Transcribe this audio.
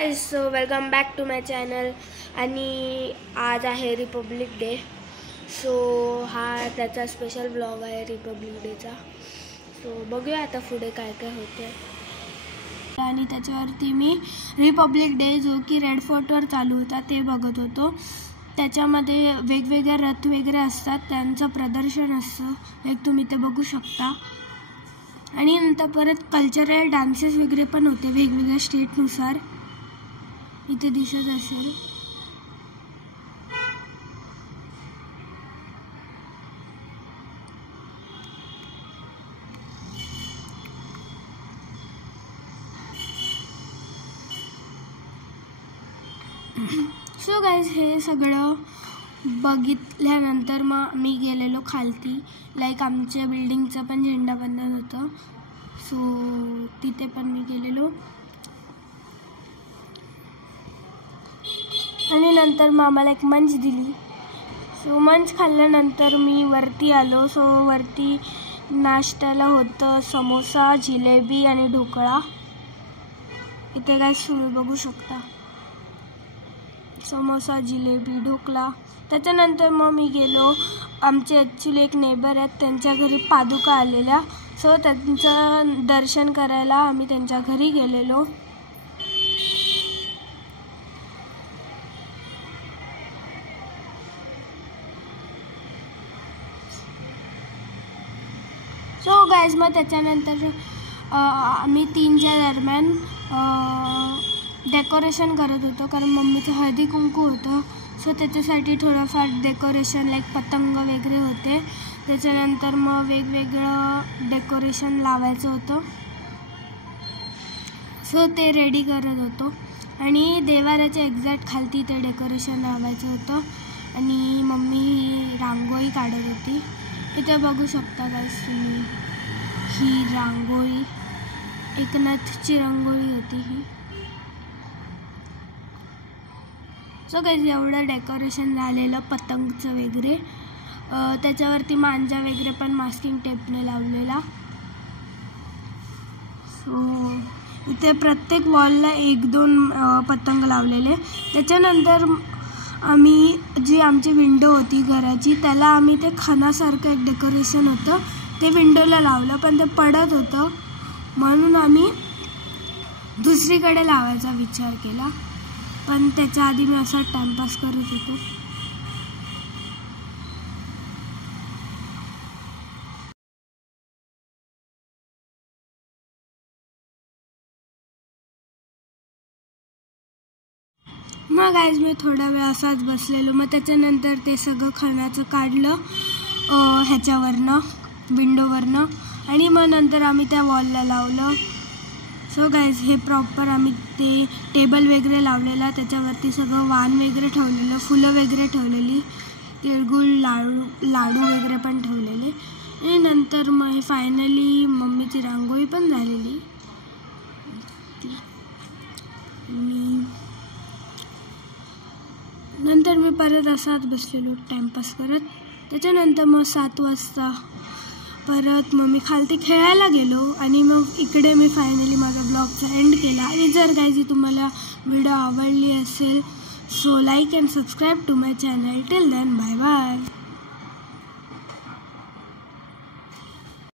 So welcome back to my channel. आणि आज आहे रिपब्लिक डे. सो हा त्याचा स्पेशल ब्लॉग आहे रिपब्लिक डेचा. सो बघूया आता पुढे काय काय होते. आणि त्याच्यावरती मी रिपब्लिक डे जो की रेड फोर्टवर चालू होता ते बघत होतो. त्याच्यामध्ये वेगवेगळे रथ वगैरे असतात, त्यांचं प्रदर्शन असतं, एक तुम्ही ते बघू शकता. आणि नंतर परत कल्चरल डान्सेस वगैरे पण होते वेगवेगळ्या स्टेटनुसार, इथे दिसत असेल. सो गाईज हे सगळं बघितल्यानंतर मग मी गेलेलो खालती. लाईक आमच्या बिल्डिंगचं पण झेंडावंदन होतं, सो तिथे पण मी गेलेलो. आणि नंतर मग आम्हाला एक मंच दिली. सो मंच खाल्ल्यानंतर मी वरती आलो. सो वरती नाश्त्याला होतं समोसा, जिलेबी आणि ढोकळा. इथे काय तुम्ही बघू शकता, समोसा, जिलेबी, ढोकळा. त्याच्यानंतर मग मी गेलो, आमचे ॲक्च्युली एक नेबर आहेत, त्यांच्या घरी पादुका आलेल्या. सो त्यांचं दर्शन करायला आम्ही त्यांच्या घरी गेलेलो. सो गाईज मग त्याच्यानंतर आम्ही 3च्या दरम्यान डेकोरेशन करत होतो, कारण मम्मीचं हळदी कुंकू होतं. सो त्याच्यासाठी थोडंफार डेकोरेशन लाईक पतंग वगैरे होते. त्याच्यानंतर मग वेगवेगळं डेकोरेशन लावायचं होतं, सो ते रेडी करत होतो. आणि देवाऱ्याच्या एक्झॅक्ट खालती ते डेकोरेशन लावायचं होतं. आणि मम्मी रांगोळी काढत होती. इथे बघू शकता गाईस तुम्ही, ही रांगोळी एकनाथची रांगोळी होती ही. सो गाईस एवढं डेकोरेशन झालेलं पतंगचं वगैरे. त्याच्यावरती मांजा वगैरे पण मास्किंग टेपने लावलेला. सो इथे प्रत्येक वॉलला 1-2 पतंग लावलेले. त्याच्यानंतर आम्ही जी आमची विंडो होती घराची, त्याला आम्ही ते खणासारखं एक डेकोरेशन होतं ते विंडोला लावलं, पण ते पडत होतं म्हणून आम्ही दुसरीकडे लावायचा विचार केला. पण त्याच्या आधी मी असा टाइमपास करत होतो. मग गाईज मी थोडा वेळ असाच बसलेलो. मग त्याच्यानंतर ते सगळं खणाचं काढलं ह्याच्यावरनं, विंडोवरनं. आणि मग नंतर आम्ही त्या वॉलला लावलं. सो गाईज हे प्रॉपर आम्ही ते टेबल वगैरे लावलेला, त्याच्यावरती सगळं वाण वगैरे ठेवलेलं, फुलं वगैरे ठेवलेली, तिळगुळ, लाडू वगैरे पण ठेवलेले. आणि नंतर मग हे फायनली मम्मीची रांगोळी पण झालेली. नंतर मी परत असाच बसलेलो टाइमपास करत. त्याच्यानंतर मग 7 वाजता परत मग मी खालती खेळायला गेलो. आणि मग इकडे मी फायनली माझा ब्लॉगचा एंड केला. आणि जर काही तुम्हाला व्हिडिओ आवडली असेल, so like and subscribe to my channel. Till then bye bye.